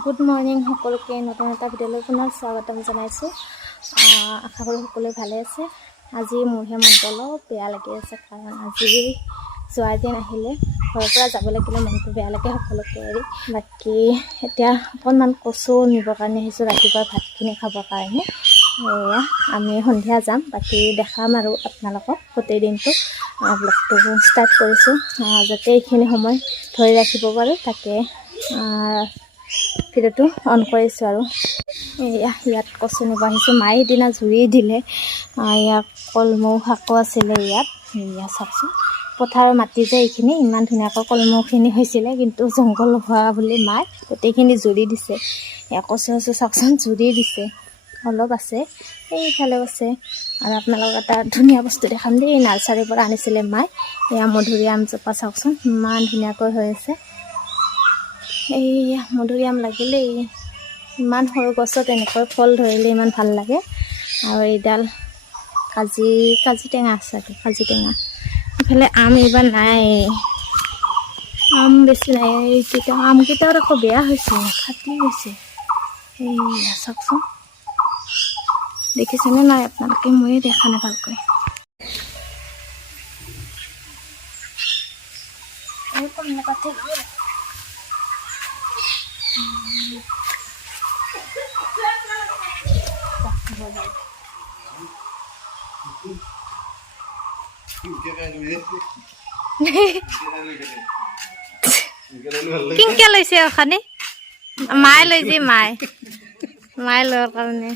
Good morning সকলোকে নতুন এটা ভিডিঅ'লৈ পুনৰ স্বাগতম জনাইছোঁ। আশা কৰোঁ সকলোৱে ভালে আছে। আজি মোৰহে মনটো অলপ বেয়া লাগি আছে, কাৰণ আজি যোৱাৰ দিন আহিলে ঘৰৰ পৰা যাব লাগিলে মনটো বেয়া লাগে সকলোকে এৰি। বাকী এতিয়া অকণমান কচু নিবৰ কাৰণে আহিছোঁ, ৰাতিপুৱা ভাতখিনি খাবৰ কাৰণে। আমি সন্ধিয়া যাম, বাকী দেখাম আৰু আপোনালোকক গোটেই দিনটো ব্লগটো ষ্টাৰ্ট কৰিছোঁ, যাতে এইখিনি সময় ধৰি ৰাখিব পাৰোঁ তাকে ভিডিঅ'টো অন কৰিছোঁ। আৰু ইয়াত কচু নিব আহিছোঁ, মায়ে সিদিনা জুৰি দিলে। ইয়াত কলমৌ শাকো আছিলে ইয়াত চাওকচোন, পথাৰৰ মাটি যে এইখিনি ইমান ধুনীয়াকৈ কলমৌখিনি হৈছিলে, কিন্তু জংঘল হোৱা বুলি মায়ে গোটেইখিনি জুৰি দিছে। কচু চাওকচোন জুৰি দিছে, অলপ আছে এইফালেও আছে। আৰু আপোনালোকক এটা ধুনীয়া বস্তু দেখাম দেই, নাৰ্চাৰীৰ পৰা আনিছিলে মায়ে। এয়া মধুৰিআম জোপা চাওকচোন ইমান ধুনীয়াকৈ হৈ আছে। এইয়া মধুৰিআম লাগিলেই, ইমান সৰু গছত এনেকৈ ফল ধৰিলে ইমান ভাল লাগে। আৰু এইডাল কাজি টেঙা আছে, কাজি টেঙা। ইফালে আম এইবাৰ নাই, আম বেছি নাই। এইকেইটা আমকেইটাও আকৌ বেয়া হৈছে, ফাটি গৈছে। এইয়া চাওকচোন, দেখিছেনে নাই আপোনালোকে? ময়ে দেখা নাই ভালকৈ। কিনকে লৈছে খানি মায়ে লৈ যি মায়ে লোৱাৰ কাৰণে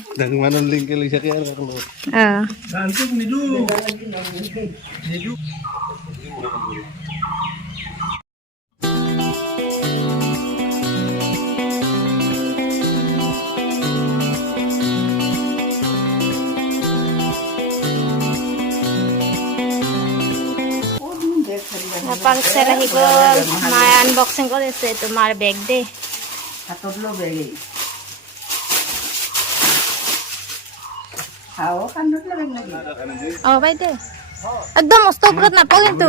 পাৰ্চেল আহি গ'ল, মায়ে আনবক্সিং কৰিছে। তোমাৰ বেগ দে হাতত লো বেগ বাইদে একদম মস্ত ওপৰত নাপাওঁ কিন্তু।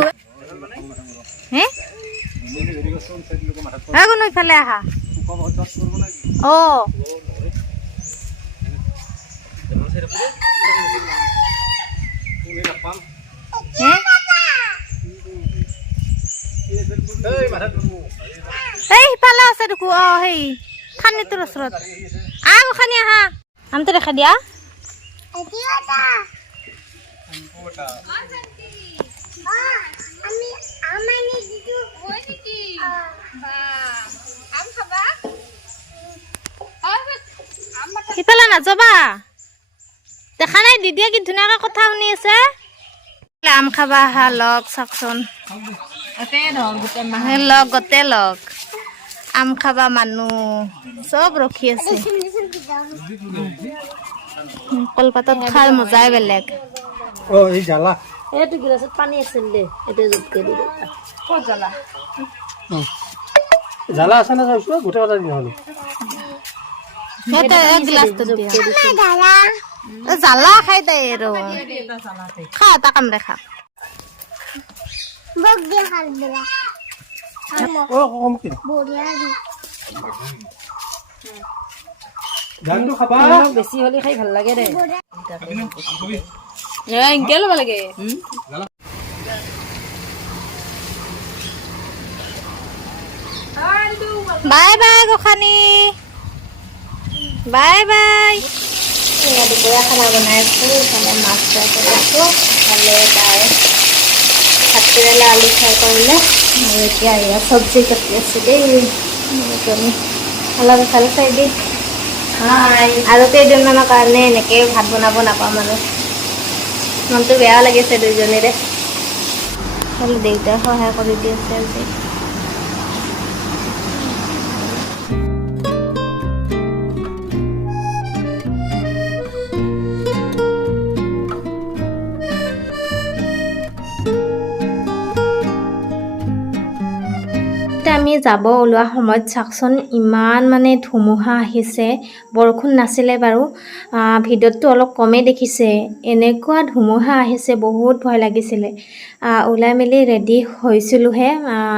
কোনো ইফালে আহা সিফালে আছে দেখো। সেই খানিটোৰ ওচৰত খানি আহা, আমটো দেখা দিয়া। সিফালে নাযাবা, দেখা নাই দিদিয়ে কি ধুনীয়াকে কথা শুনি আছে। আম খাবা আহা, লগ চাওকচোন লগ গোটেই লগ আম খাবা মানুহ চব ৰখি আছে। কলপাতত খাৰ মজাই বেলেগ। এইটো গিলাচত পানী আছিল দে, এইটো জুতকে দি ক'ত জ্বালা আছে না চাইছো গোটেই কথা দিয়া হলো। এটা এক গ্লাস তো দিয়া জ্বালা খাই দে আৰু খা তা কাম দেখা বক দে খাল দিলা কম কি বড়িয়া দি জানটো খাবা বেছি হলি খাই ভাল লাগে দে। ইনকে ল'ব লাগে। বাই বাই গোসানী, বাই বাই। দুপৰীয়া খানা বনাইছোঁ, ইফালে মাছ ফ্ৰাই কৰিছোঁ, ইফালে তাই ভাতকেৰেলা আলু ফ্ৰাই কৰিলে। আৰু এতিয়া এয়া চব্জি কাটি আছোঁ দেই, অলপ ইফালে চাই দি। আৰু কেইদিনমানৰ কাৰণে এনেকৈ ভাত বনাব নাপাওঁ মানে, মনটো বেয়া লাগিছে দুইজনীৰে। দেউতাই সহায় কৰি দি আছে আজি। আমি আমি যাব ওলোৱা সময়ত চাওকচোন ইমান মানে ধুমুহা আহিছে বৰষুণ নাছিলে বাৰু ভিডিঅ'টো অলপ কমেই দেখিছে এনেকুৱা ধুমুহা আহিছে বহুত ভয় লাগিছিলে ওলাই মেলি ৰেডি হৈছিলোঁহে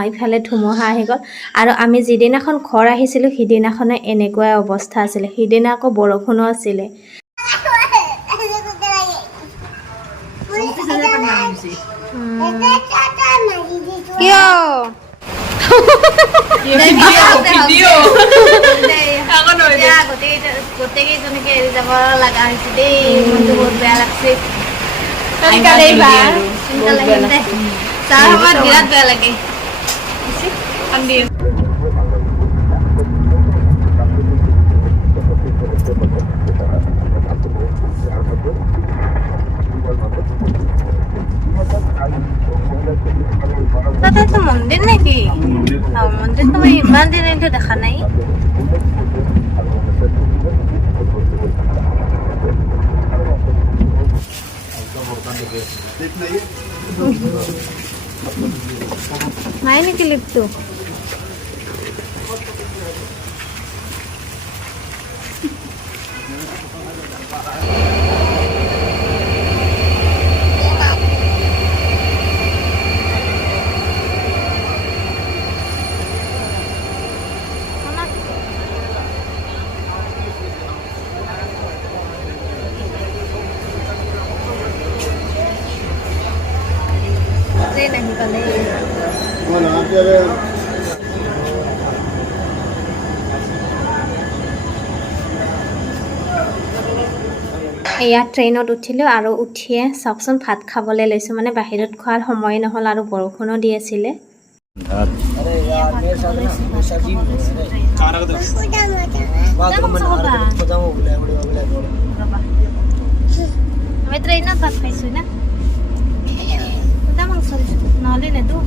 ইফালে ধুমুহা আহি গ'ল আৰু আমি যিদিনাখন ঘৰ আহিছিলোঁ সিদিনাখনে এনেকুৱাই অৱস্থা আছিলে সিদিনা আকৌ বৰষুণো আছিলে কিয় গোটেইকেইজনীকে এৰি যাব লগা হৈছে দেই মনটো বহুত বেয়া লাগছে সোনকালে আহিম দে তাৰ সময়ত বিৰাট বেয়া লাগে তাতে মন্দিৰ নেকি মন্দিৰটো মই ইমান দিন এইটো দেখা নাই নাই নেকি লিপটো नहीं पाले এয়া ট্ৰেইনত উঠিলোঁ আৰু উঠিয়ে চাওকচোন ভাত খাবলৈ লৈছোঁ মানে বাহিৰত খোৱাৰ সময় নহ'ল আৰু বৰষুণো দি আছিলে আমি ট্ৰেইনত ভাত খাইছোঁ না নহ'লে নেদো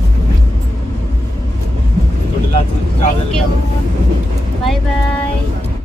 বাই বাই